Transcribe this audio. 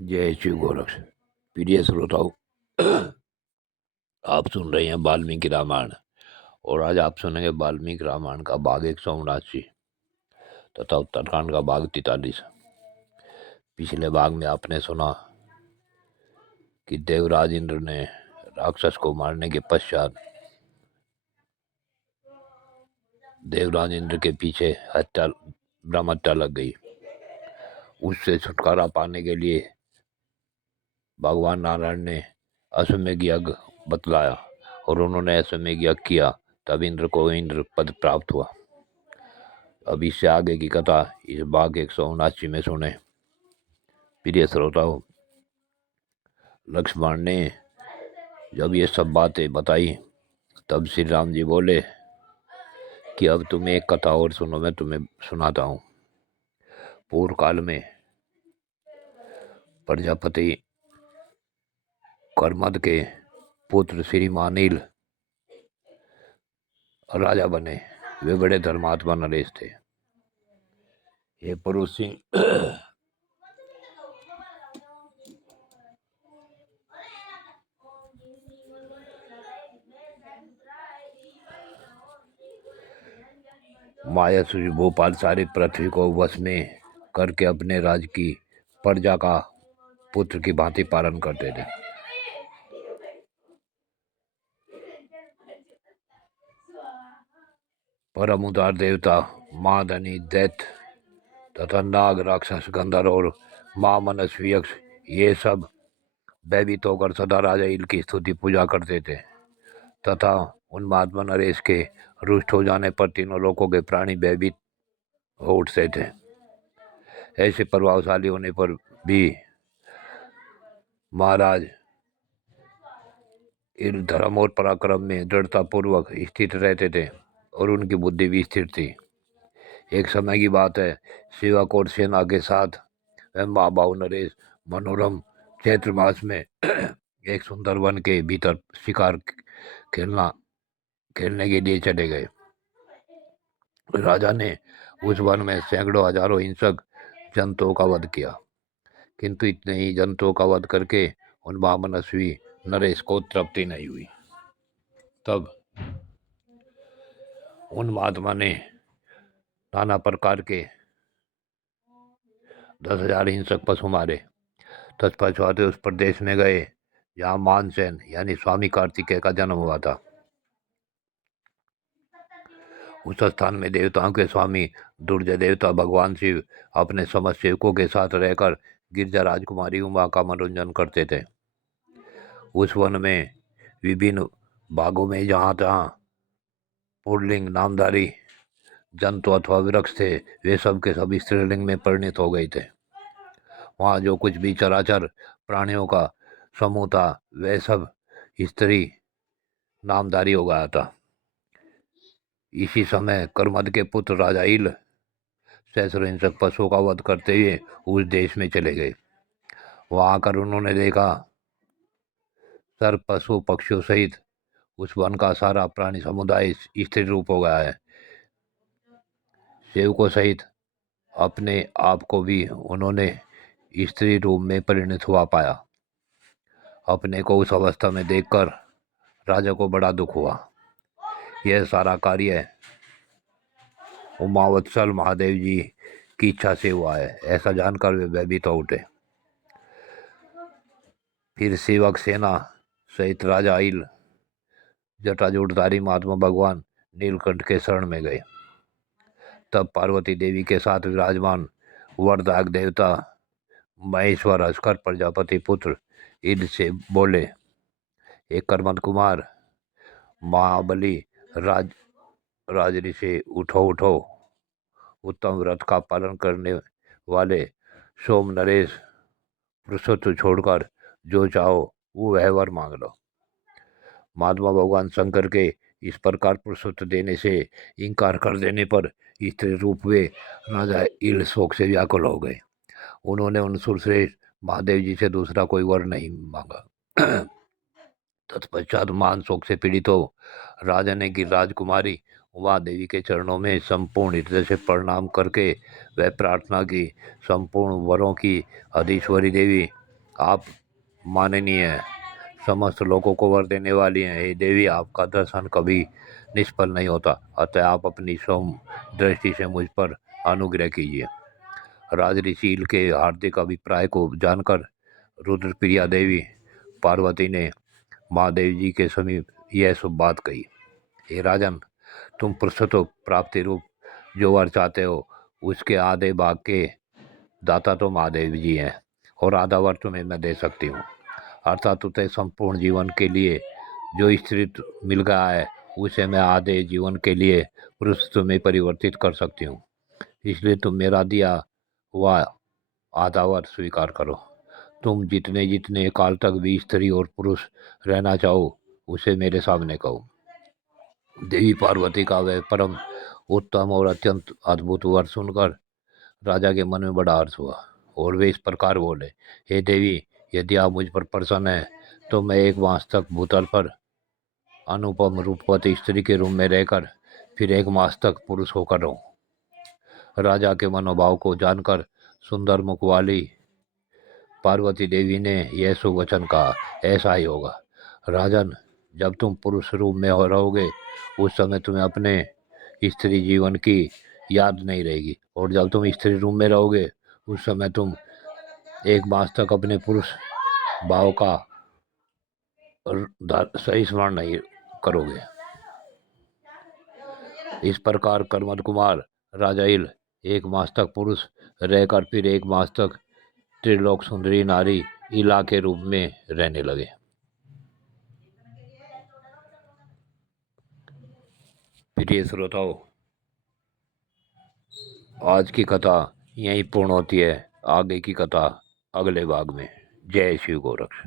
जय श्री गोरक्ष। प्रिय श्रोताओं, आप सुन रहे हैं वाल्मीकि रामायण और आज आप सुनेंगे वाल्मीकि रामायण का भाग 179 तथा उत्तरकांड का भाग 43। पिछले भाग में आपने सुना कि देवराज इंद्र ने राक्षस को मारने के पश्चात देवराज इंद्र के पीछे ब्रह्म हत्या लग गई। उससे छुटकारा पाने के लिए भगवान नारायण ने अश्वमेध यज्ञ बतलाया और उन्होंने अश्वमेध यज्ञ किया, तब इंद्र को इंद्र पद प्राप्त हुआ। अब इससे आगे की कथा इस भाग 179 में सुने। प्रिय श्रोताओं, लक्ष्मण ने जब ये सब बातें बताई तब श्री राम जी बोले कि अब तुम एक कथा और सुनो, मैं तुम्हें सुनाता हूँ। पूर्व काल में प्रजापति कर्मद के पुत्र श्री मानील राजा बने। वे बड़े धर्मात्मा नरेश थे। ये पुरुष सिंह माया सूर्य भोपाल सारी पृथ्वी को वश में करके अपने राज्य की प्रजा का पुत्र की भांति पालन करते थे। परम उदार देवता महाधनी दैत्य तथा नाग राक्षस गंधर्व और महामनस्वी यक्ष ये सब भयभीत होकर सदा राजा इल की स्तुति पूजा करते थे तथा उन महात्मा नरेश के रुष्ट हो जाने पर तीनों लोकों के प्राणी भयभीत हो उठते थे। ऐसे प्रभावशाली होने पर भी महाराज इल धर्म और पराक्रम में दृढ़ता पूर्वक स्थित रहते थे और उनकी बुद्धि भी स्थिर थी। एक समय की बात है, सेवक और सेना के साथ वह महाबाहु नरेश मनोरम चैत्र मास में एक सुंदर वन के भीतर शिकार खेलने के लिए चले गए। राजा ने उस वन में सैकड़ों हजारों हिंसक जंतुओं का वध किया, किंतु इतने ही जंतुओं का वध करके उन महामनस्वी नरेश को तृप्ति नहीं हुई। तब उन महात्मा ने नाना प्रकार के 10,000 हिंसक पशु मारे। तत्पश्चात उस प्रदेश में गए जहाँ मानसेन यानी स्वामी कार्तिकेय का जन्म हुआ था। उस स्थान में देवताओं के स्वामी दुर्जय देवता भगवान शिव अपने समस्त सेवकों के साथ रहकर गिरजा राजकुमारी उमा का मनोरंजन करते थे। उस वन में विभिन्न भागों में जहाँ तहाँ पुल्लिंग नामधारी जंतु अथवा वृक्ष थे, वे सब के सब स्त्रीलिंग में परिणित हो गए थे। वहाँ जो कुछ भी चराचर प्राणियों का समूह था, वह सब स्त्री नामधारी हो गया था। इसी समय कर्मद के पुत्र राजा इल सहस्र हिंसक पशुओं का वध करते हुए उस देश में चले गए। वहां आकर उन्होंने देखा सर्प पशु पक्षियों सहित उस वन का सारा प्राणी समुदाय स्थिर रूप हो गया है। सेवकों सहित अपने आप को भी उन्होंने स्त्री रूप में परिणत हुआ पाया। अपने को उस अवस्था में देखकर राजा को बड़ा दुख हुआ। यह सारा कार्य उमावत्सल महादेव जी की इच्छा से हुआ है, ऐसा जानकर वे भयभीत हो उठे। फिर सेवक सेना सहित राजा इल जटाजूटधारी महात्मा भगवान नीलकंठ के शरण में गए। तब पार्वती देवी के साथ विराजमान वरदाग देवता महेश्वर हंसकर प्रजापति पुत्र इल से बोले, एक कर्मद कुमार महाबली राजऋषि, उठो उठो। उत्तम व्रत का पालन करने वाले सोम नरेश पुरुषत्व छोड़कर जो चाहो वो वह वर मांग लो। महात्मा भगवान शंकर के इस प्रकार पुरुषत्व देने से इनकार कर देने पर स्त्री रूप वे राजा इल शोक से व्याकुल हो गए। उन्होंने उन सुरश्रेष्ठ महादेव जी से दूसरा कोई वर नहीं मांगा। तत्पश्चात महान शोक से पीड़ित हो राजा ने गिरिराज कुमारी उमा देवी के चरणों में संपूर्ण हृदय से प्रणाम करके वह प्रार्थना की, संपूर्ण वरों की अधीश्वरी देवी आप माननीय समस्त लोगों को वर देने वाली हैं। हे देवी, आपका दर्शन कभी निष्फल नहीं होता, अतः आप अपनी सौम्य दृष्टि से मुझ पर अनुग्रह कीजिए। राजऋषि के हार्दिक अभिप्राय को जानकर रुद्रप्रिया देवी पार्वती ने महादेव जी के समीप यह शुभ बात कही। हे राजन, तुम पुरुषोत्तम प्राप्ति रूप जो वर चाहते हो, उसके आधे भाग के दाता तो महादेव जी हैं और आधा वर तुम्हें मैं दे सकती हूँ। अर्थात उसे संपूर्ण जीवन के लिए जो स्त्री मिल गया है, उसे मैं आधे जीवन के लिए पुरुषत्व में परिवर्तित कर सकती हूँ। इसलिए तुम मेरा दिया हुआ आधा वर स्वीकार करो। तुम जितने जितने काल तक भी स्त्री और पुरुष रहना चाहो, उसे मेरे सामने कहो। देवी पार्वती का वह परम उत्तम और अत्यंत अद्भुत वर सुनकर राजा के मन में बड़ा हर्ष हुआ और वे इस प्रकार बोले, हे देवी, यदि आप मुझ पर प्रसन्न हैं तो मैं एक मास तक भूतल पर अनुपम रूपवती स्त्री के रूप में रहकर फिर एक मास तक पुरुष होकर रहूं। राजा के मनोभाव को जानकर सुंदर मुख वाली पार्वती देवी ने यह सुवचन कहा, ऐसा ही होगा। राजन, जब तुम पुरुष रूप में रहोगे, उस समय तुम्हें अपने स्त्री जीवन की याद नहीं रहेगी, और जब तुम स्त्री रूप में रहोगे, उस समय तुम एक मास तक अपने पुरुष भाव का सही स्मरण नहीं करोगे। इस प्रकार कर्मठ कुमार राजा इल एक मास तक पुरुष रहकर फिर एक मास तक त्रिलोक सुंदरी नारी इला के रूप में रहने लगे। प्रिय श्रोताओं, आज की कथा यहीं पूर्ण होती है। आगे की कथा अगले भाग में। जय शिव गोरक्ष।